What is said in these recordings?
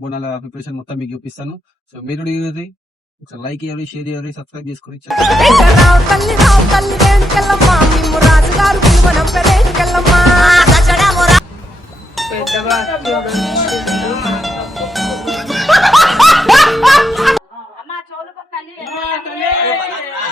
బోనాల ప్రిపరేషన్ మొత్తం మీకు చూపిస్తాను. సో మీరు ఇవ్వండి, ఒకసారి లైక్ ఇవ్వండి, షేర్ ఇవ్వండి, సబ్స్క్రైబ్ చేసుకుని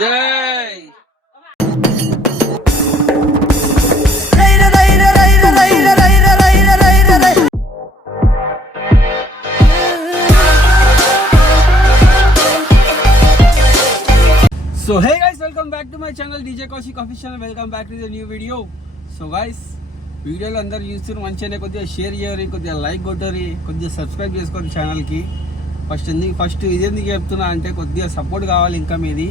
జై. So hey guys, welcome back to my channel DJ Kaushik Official. Welcome back to the new video. So guys, వీడియోలు అందరూ చూస్తున్నారు, మంచిగానే కొద్దిగా షేర్ చేయరు, కొద్దిగా లైక్ కొట్టరు, కొద్దిగా సబ్స్క్రైబ్ చేసుకోండి ఛానల్కి. ఫస్ట్ ఇది ఎందుకు చెప్తున్నా అంటే కొద్దిగా సపోర్ట్ కావాలి ఇంకా మీది.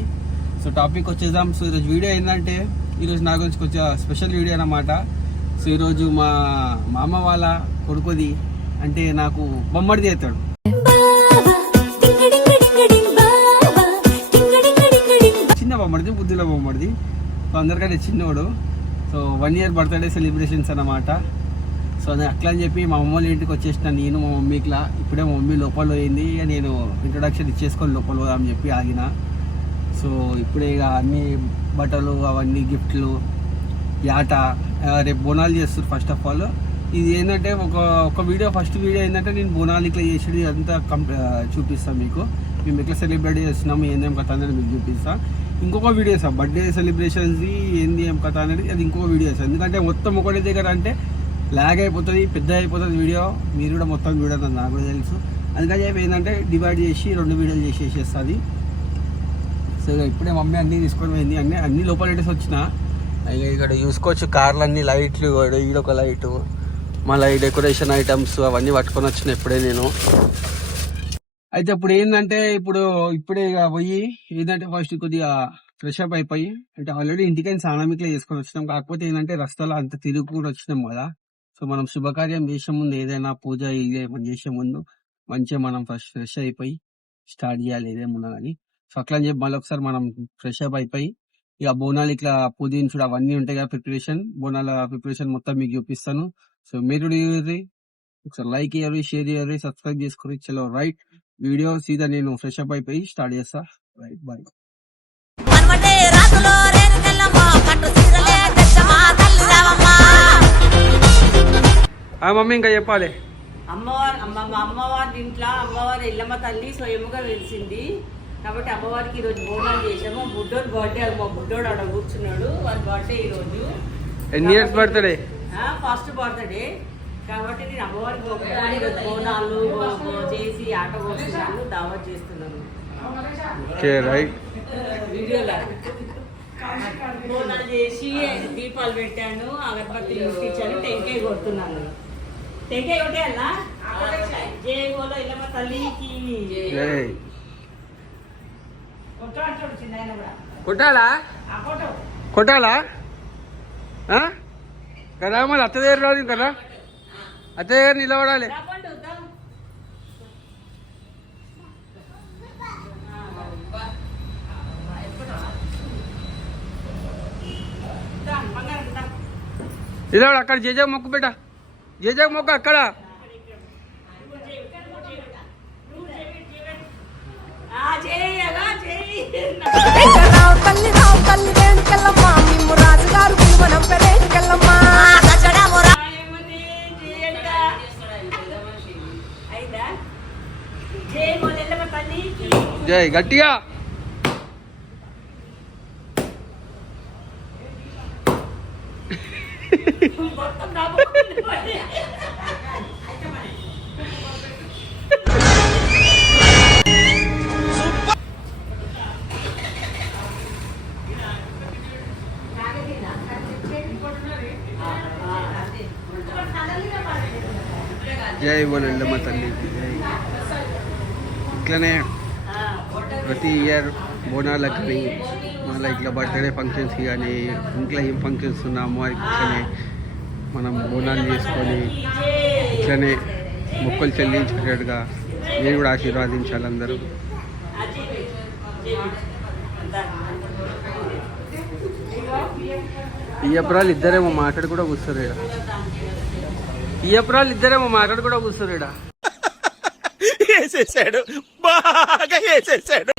సో టాపిక్ వచ్చేద్దాం. సో ఈరోజు వీడియో ఏంటంటే, ఈరోజు నా గురించి కొంచెం స్పెషల్ వీడియో అన్నమాట. సో ఈరోజు మా అమ్మ వాళ్ళ కొడుకుది అంటే నాకు బొమ్మడిది అవుతాడు. చిన్న బొమ్మడిది, బుద్ధిలో బొమ్మడిది. సో అందరికంటే చిన్నవాడు. సో 1 year బర్త్డే సెలబ్రేషన్స్ అన్నమాట. సో నేను అట్లా అని చెప్పి మా మమ్మల్ని ఇంటికి వచ్చేసిన నేను మా మమ్మీకిలా. ఇప్పుడే మా మమ్మీ లోపల పోయింది, నేను ఇంట్రొడక్షన్ ఇచ్చేసుకొని లోపల పోదామని చెప్పి ఆగిన. సో ఇప్పుడే ఇక అన్ని బట్టలు అవన్నీ గిఫ్ట్లు యాట రేపు బోనాలు చేస్తారు. ఫస్ట్ ఆఫ్ ఆల్ ఇది ఏంటంటే ఒక వీడియో, ఫస్ట్ వీడియో ఏంటంటే నేను బోనాలు ఇట్లా చేసేది అంతా చూపిస్తాను మీకు. మేము ఎట్లా సెలబ్రేట్ చేస్తున్నాము ఏందేం కథ అనేది మీకు చూపిస్తాను. ఇంకొక వీడియో సార్ బర్త్డే సెలబ్రేషన్స్ది ఏంది ఏం కథ అనేది అది ఇంకొక వీడియో సార్. ఎందుకంటే మొత్తం ఒకటి దగ్గర అంటే లాగ్ అయిపోతుంది, పెద్ద అయిపోతుంది వీడియో. మీరు కూడా మొత్తం చూడండి, నాకు కూడా తెలుసు. అందుకని చెప్పి ఏంటంటే డివైడ్ చేసి 2 వీడియోలు చేసేస్తుంది. సో ఇప్పుడే మమ్మీ అన్నీ తీసుకొని పోయింది, అన్నీ లోపల పెట్టేసి వచ్చిన. ఇక్కడ చూసుకోవచ్చు కార్లు అన్ని, లైట్లు, ఈడొక లైటు, మళ్ళీ ఈ డెకరేషన్ ఐటమ్స్ అవన్నీ పట్టుకొని వచ్చిన ఇప్పుడే నేను. అయితే ఇప్పుడు ఏంటంటే ఇప్పుడే ఇక పోయి ఏంటంటే ఫస్ట్ కొద్దిగా ఫ్రెష్ అప్ అయిపోయి, అంటే ఆల్రెడీ ఇంటికైనా స్నానమిక్లో చేసుకొని వచ్చినాం. కాకపోతే ఏంటంటే రస్తాలో అంత తిరుగు కూడా వచ్చినాం కదా. సో మనం శుభకార్యం చేసే ముందు, ఏదైనా పూజ మనం చేసే ముందు మంచిగా మనం ఫస్ట్ ఫ్రెష్ అయిపోయి స్టార్ట్ చేయాలి ఏదేమున్నా కానీ. సో అట్లా అని చెప్పి మళ్ళీ ఒకసారి మనం ఫ్రెష్ అప్ అయిపోయి ఇక బోనాలు ఇట్లా పూజించుడు అవన్నీ ఉంటాయి కదా ప్రిపరేషన్, బోనాల ప్రిపరేషన్ మొత్తం మీకు చూపిస్తాను. సో మీరు ఇవ్వండి, ఒకసారి లైక్ ఇవ్వండి, షేర్ ఇవ్వండి, సబ్స్క్రైబ్ చేసుకుని చలో రైట్ వీడియో సీదా నేను ఫ్రెష్ అప్ అయిపోయి స్టార్ట్ చేస్తా. Right bye. మమ్మీ ఇంకా చెప్పాలి. అమ్మవారి ఇంట్లో అమ్మవారి ఎల్లమ్మ తల్లి స్వయముగా వెలిసింది కాబట్టి అమ్మవారికి ఈరోజు బోనాలు చేసాము. బుడ్డోడు బర్త్డే, మా బుడ్డోడు ఆడ కూర్చున్నాడు, వారి బర్త్డే ఈరోజు. ఎన్ని ఇయర్స్ బర్త్డే? ఫస్ట్ బర్త్డే కాబట్టి నేను అమ్మవారికి బోనాలు చేసి ఆట కోస్తున్నాను, దావత్ చేస్తున్నాను. వీడియోలో బోనాలు చేసి దీపాలు పెట్టాను, అగరబత్తి ఇచ్చాను, టెంకాయ కొడుతున్నాను. టెంకాయ కొట్టేయాలా? జై బోలో ఎల్లమ్మ తల్లికి. కొట్టాలా కొట్టాలా కదా? మళ్ళీ అత్త దగ్గర రాదు కదా, అత్త దగ్గర నిలబడాలి. నిలబడ అక్కడ జేజాగ్ మొక్కు పెట్ట, జేజాగ్ మొక్కు అక్కడ. జై గట్టిగా. జై బోలో ఎల్లమ్మ తల్లికి జై. ఇట్లనే ప్రతి ఇయర్ బోనాలకు కానీ మళ్ళీ ఇట్లా బర్త్డే ఫంక్షన్స్కి కానీ ఇంట్లో ఏం ఫంక్షన్స్ ఉన్నా అమ్మవారికి ఇట్లనే మనం బోనాలు చేసుకొని ఇట్లనే మొక్కలు చెల్లించేటట్టుగా మీరు కూడా ఆశీర్వాదించాలి అందరూ. ఈ అప్రాలు ఇద్దరేమో మాట్లాడు కూడా కూర్చోరు ఈడ. వేసేసాడు, బాగా వేసేసాడు.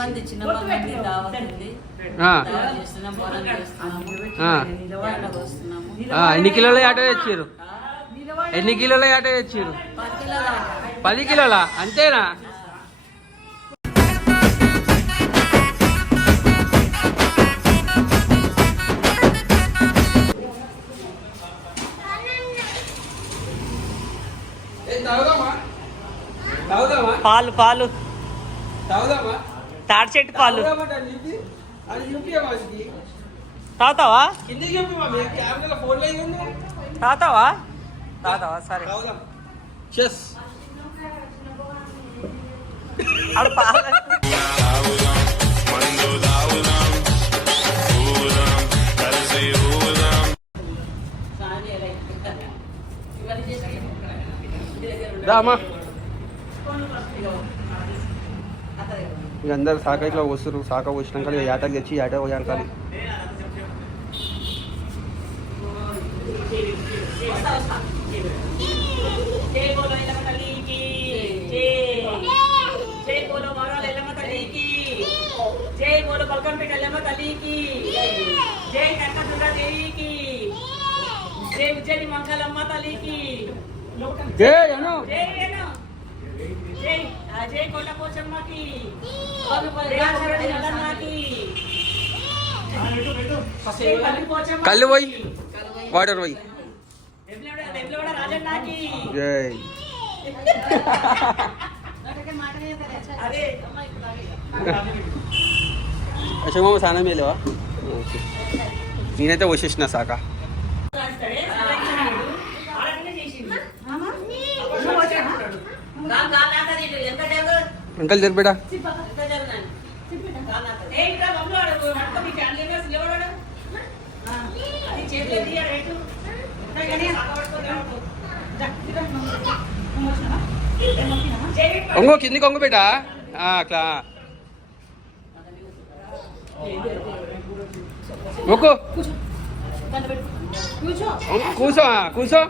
మంది చిన్న మంది దావత్ ఉంది. ఆ, దావత్ చేస్తున్నాం, బోనం చేస్తున్నాము, ఆ. ఏట కోస్తున్నాము. ఎన్ని కిలోల ఆటో తెచ్చారు? ఎన్ని కిలోల ఆటో తెచ్చారు? 10 కిలోల దాకా. 10 కిలోల అంతేనా? పాలు పాలు తాగుదామా? తాడి చెట్టు పాలు అది చూపియా వాడికి. తాగుతావా కిందికి చూపి మమ్మీ, కెమెరాలో ఫోన్లో ఇవ్వండి. తాగుతావా తాగుతావా సరే తాగుదాం. చెస్. ఆడ పాలు దామా ఇక అందరు శాఖ ఇట్లా వస్తారు. శాఖ వచ్చినాక ఏటకి తెచ్చి ఏట పోయాలి. జై బోలో ఎల్లమ్మ తల్లికి జై. జై బోలో మారాల ఎల్లమ్మ తల్లికి జై. బోలో బల్కంపేట ఎల్లమ్మ తల్లికి జై. కనకదుర్గాదేవికి జై. ఉజ్జయిని మంగళమ్మ తల్లికి జై అను. జై అను. జై. జై కొండ పోచమ్మకి కళ్ళు పోయి వాటర్ పోయి. రాజన్నాకి జై. అదే అశోకమ్మ స్నానం చేయలేవా? నేనైతే వచ్చేసిన శాఖ. అంకల్ జరిపేడా? కొంగు కింది కొంగు బేటా. అట్లా మొక్కు కూసో కూసో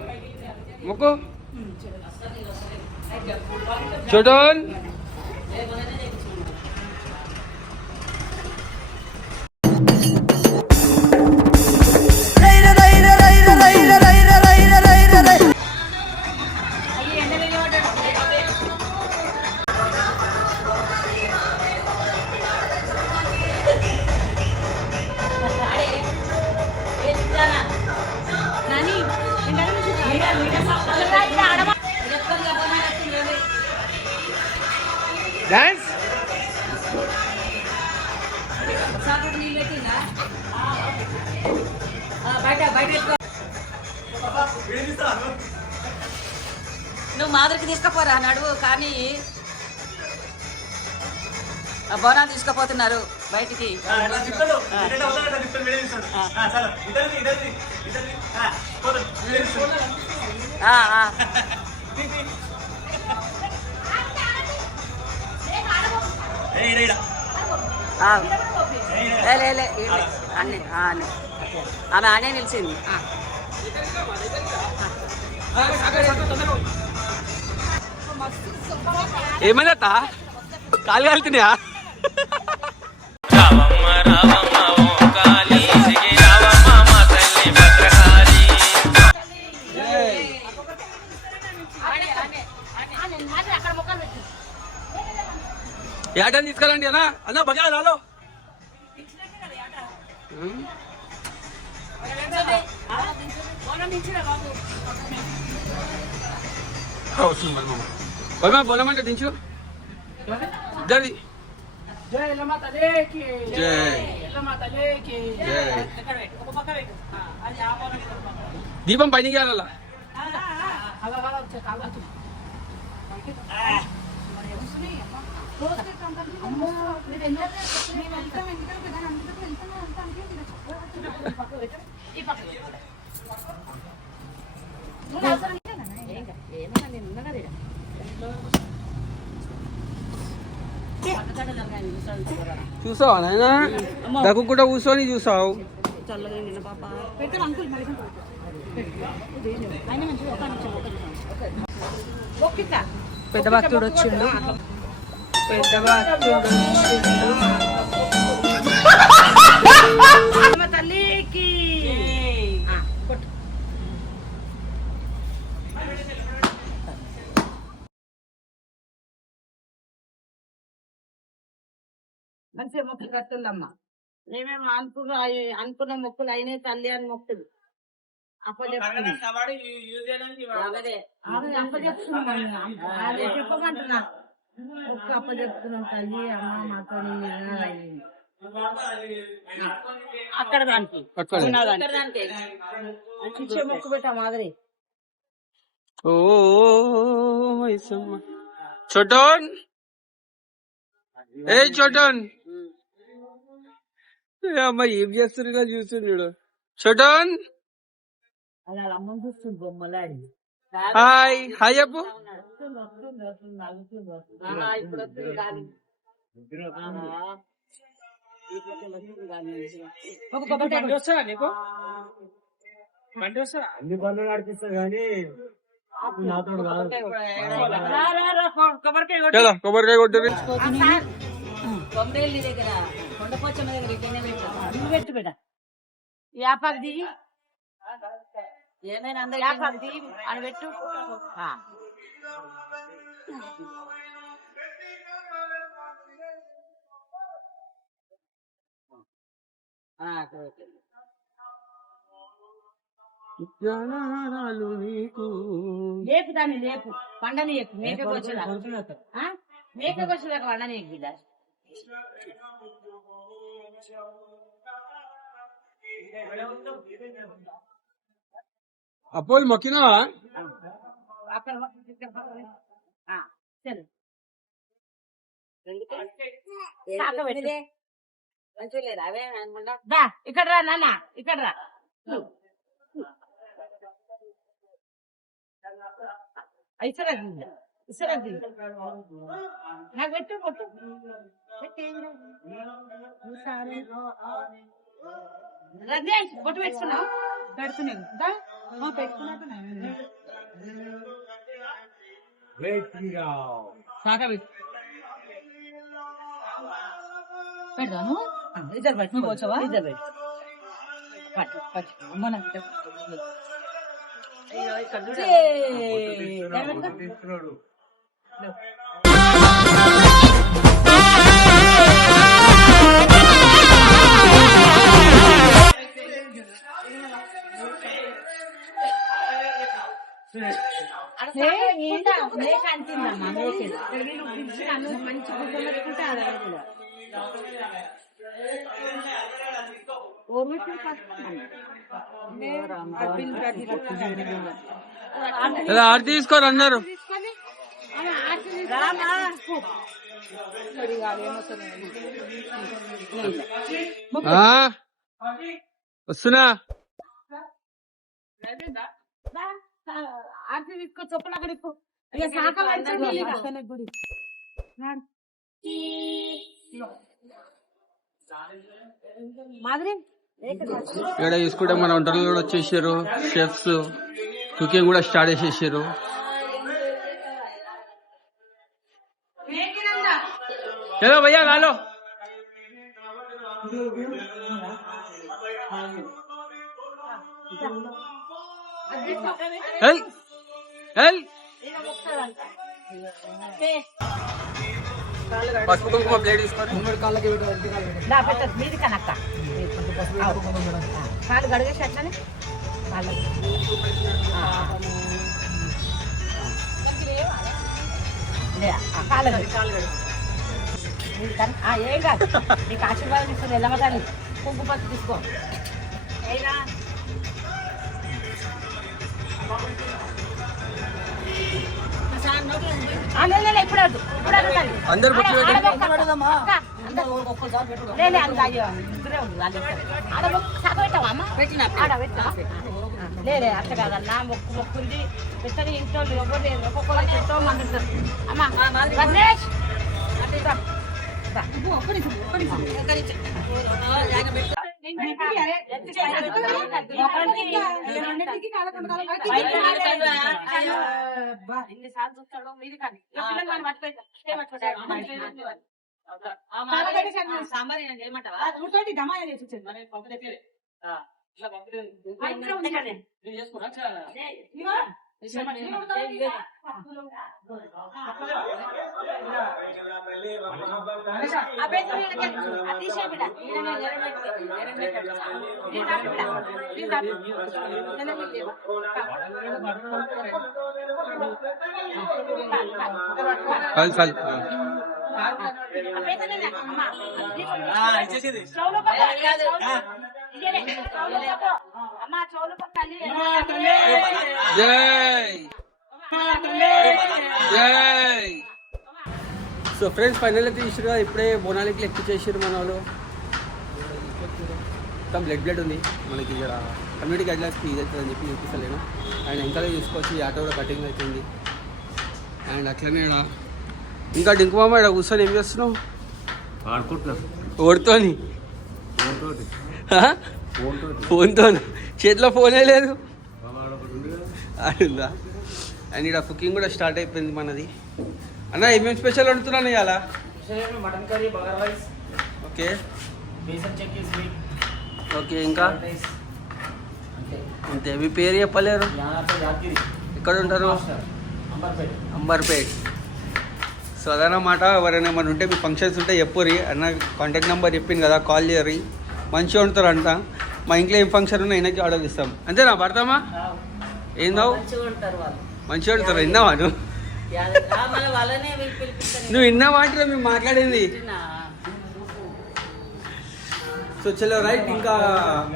మొక్కు చూడన్. డాన్స్ నువ్వు మాదిరికి తీసుకుపోరా నడువు. కానీ బోనాలు తీసుకుపోతున్నారు బయటికి. అన్నీ ఆమె ఆనే నిలిచింది. ఏమైనా కాలు కాలుతున్నాయా? ఏటని తీసుకురండి అన్నా. అన్నా బగా రాలో బోనమంటే దించు. ఇద్దరిది జై ఎల్లమ్మ తల్లికి జై. ఎల్లమ్మ తల్లికి జై. ఒక పక్క పెట్టు. అది ఆ పక్క దీపం పైన గేయాల. చూసావా నాయనా? దగ్గు కూడా కూర్చొని చూసావు. పెద్ద భక్తుడు వచ్చిండు. పెద్ద భక్తుడు తల్లికి మంచిగా మొక్కులు కట్టుందమ్మా. మేమేమో అనుకున్న మొక్కులు అయినాయి తల్లి అని మొక్కులు చెప్పమంటున్నా. ఒక్క అప్పచెప్తున్నాం తల్లి అమ్మ మాతో అక్కడ దానికి మొక్కు పెట్టా మాదిరి. ఓ చోటోన్ ఏ చోటోన్ అమ్మ ఏం చేస్తున్నా చూస్తున్నాడు. చోటోన్ అలా అమ్మని చూస్తుంది బొమ్మలాడి. హాయ్ హాయ్ చెప్పు. అన్ని పనులు నడిపిస్తా గానీ నాతో కొబ్బరికాయ కొట్టు. కొమ్మరేళ్ళ దగ్గర కొండపోచమ్మ దగ్గర ఇట్లనే పెట్టు బిడ్డ యాపాకు దిగి ఏమైనా అందరూ యాపాకు దిగి అని పెట్టు. లేపు దాన్ని లేపు పండని ఎక్కు మేకకొచ్చేదాకా మేకకొచ్చేదాకా పండని ఎక్కు బిడ్డ. అపోలు మొక్కినావా? అక్కడ సరే మంచిగా అవే అనుకుంటా. ఇక్కడ రా నాన్న ఇక్కడ రా. ఇసరా నాకు పెట్టు కొట్టు రజేష్ కొట్టు పెట్టుకున్నావు పెడుతున్నావు పెడతాను. ఇద్దరు పెట్టు పోచావా? ఇద్దరు పెట్టు పట్టు పట్టు మన తీసుకున్నాడు. మేక అంటుందమ్మా మేక మంచి గుడ్డ పెట్టుకుంటే అది ఆరు తీసుకోరు అన్నారు. వస్తున్నా ఆర్తి తీసుకో చొప్పులు అక్కడ ఇప్పు. ఇక శాఖ గుడి మాదిరి ఇక్కడ చూసుకుంటే మన వంటలు కూడా వచ్చేసారు. షెఫ్స్ కుకింగ్ కూడా స్టార్ట్ చేసేసారు. చలో భయ్యా లాలో పసుపు కుంకుమ ప్లేట్ తీసుకోండి. పెట్టదు మీది కనక్క కాలు గడిగేసి అట్లనే ఏం కాదు నీకు ఆశీర్వాదం ఇస్తుంది. ఎల్లమ్మ తల్లి కుంకుమ పసుపు తీసుకో. అయినా ఇప్పుడు అందరు లేదే అట్లా కాదన్నా మొక్కు మొక్కుంది పెట్టని ఇంట్లో ఎవరు లేదు. ఒక్కొక్కరు చెప్తా మండుతారు. అమ్మా రమేష్ ఎన్నిసార్లు చూస్తాడో మీది కానీ సాంబార్ ఏమంటావా ఊరితోటి దమాయ చేసి సో ఫ్రెండ్స్ ఫైనల్ అయితే తీసారు కదా, ఇప్పుడే బోనాలకి లెక్క చేసారు మన వాళ్ళు. మొత్తం బ్లడ్ ఉంది మనకి ఇక్కడ కమ్యూనిటీ గైడ్లైన్స్కి ఇది అవుతుంది అని చెప్పి చూపిస్తలేను. అండ్ ఇంకా చూసుకోవచ్చు ఈ ఆటో కూడా కటింగ్ అవుతుంది. అండ్ అట్లనే ఇంకా డింకు మామ ఇక్కడ కూర్చొని ఏం చేస్తున్నావు? ఓడితోని ఫోన్తో చేతిలో ఫోనే లేదు అడుందా. అండ్ ఇక్కడ కుకింగ్ కూడా స్టార్ట్ అయిపోయింది మనది. అన్న ఏమేమి స్పెషల్ వండుతున్నాను ఇవాళ? Mutton curry, bagara rice, okay besan chutney, sweet, okay ఇంకా అంతే. మీ పేరు చెప్పలేరు? ఎక్కడ ఉంటారు? అంబర్పేట్. సో అదనమాట. ఎవరైనా ఏమైనా ఉంటే మీ ఫంక్షన్స్ ఉంటే చెప్పుర్రి అన్న. కాంటాక్ట్ నెంబర్ చెప్పింది కదా, కాల్ చేయర్రి. మంచిగా ఉంటారంట. మా ఇంట్లో ఏం ఫంక్షన్ ఉన్నా ఆయనకి ఆర్డర్ ఇస్తాం. అంతేనా పడతామా? ఏందావు మంచిగా ఉంటారు. విన్నావా నువ్వు విన్నావా అంటే మేము మాట్లాడింది. సో చలో రైట్. ఇంకా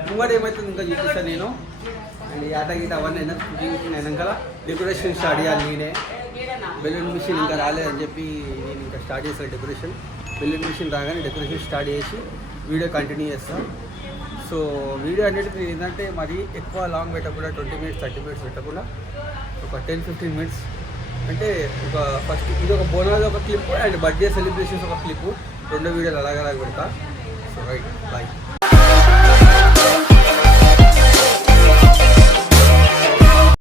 ముంగడు ఏమవుతుంది ఇంకా చూపిస్తాను నేను. అండ్ ఈ ఆట గీట అవన్నీ అయినా కుకింగ్ అయినాక డెకరేషన్ స్టార్ట్ చేయాలి. నేనే బెలూన్ మిషన్ ఇంకా రాలేదని చెప్పి నేను ఇంకా స్టార్ట్ చేస్తాను డెకరేషన్. బెలూన్ మిషన్ రాగానే డెకరేషన్ స్టార్ట్ చేసి వీడియో కంటిన్యూ చేస్తాను. సో వీడియో అనేది ఏంటంటే మరి ఎక్కువ లాంగ్ పెట్టకుండా 20 minutes 30 minutes పెట్టకుండా ఒక 10-15 minutes అంటే ఒక ఫస్ట్ ఇది ఒక బోనాలు ఒక క్లిప్ అండ్ బర్త్డే సెలబ్రేషన్స్ ఒక క్లిప్, 2 వీడియోలు అలాగ పెడతా. So right bye.